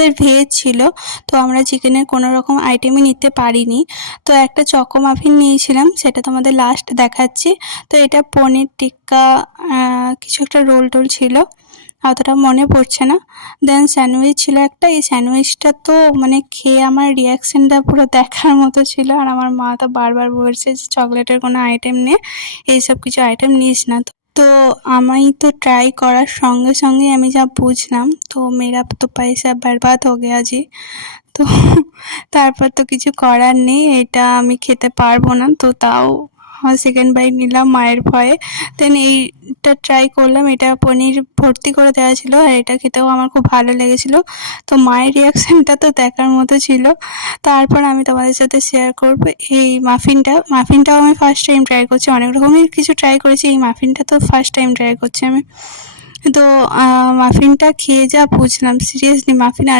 আমাদের ভেজ ছিল, তো আমরা চিকেনের কোনো রকম আইটেমই নিতে পারিনি। তো একটা চকো মাফিন নিয়েছিলাম, সেটা তোমাদের লাস্ট দেখাচ্ছি। তো এটা পনির টিক্কা কিছু একটা রোল টোল ছিল, অতটা মনে পড়ছে না। দেন স্যান্ডউইচ ছিল একটা, এই স্যান্ডউইচটা তো মানে খেয়ে আমার রিয়াকশানটা পুরো দেখার মতো ছিল। আর আমার মা তো বারবার বলছে যে চকলেটের কোনো আইটেম নে, এইসব কিছু আইটেম নিস না। তো আমি তো ট্রাই করার সঙ্গে সঙ্গে আমি যা বুঝলাম, তো মেরা তো পয়সা বরবাদ হো গয়া জি। তো তারপর তো কিছু করার নেই, এটা আমি খেতে পারবো না। তো তাও সেকেন্ড বাইট নিলাম মায়ের ভয়ে। দেন এইটা ট্রাই করলাম, এটা পনির ভর্তি করে দেওয়া ছিল, আর এটা খেতেও আমার খুব ভালো লেগেছিলো। তো মায়ের রিয়াকশানটা তো দেখার মতো ছিল। তারপর আমি তোমাদের সাথে শেয়ার করবো এই মাফিনটাও আমি ফার্স্ট টাইম ট্রাই করছি। অনেক রকমের কিছু ট্রাই করেছি, এই মাফিনটা তো ফার্স্ট টাইম ট্রাই করছি আমি। তো মাফিনটা খেয়ে যা বুঝলাম, সিরিয়াসলি মাফিন আর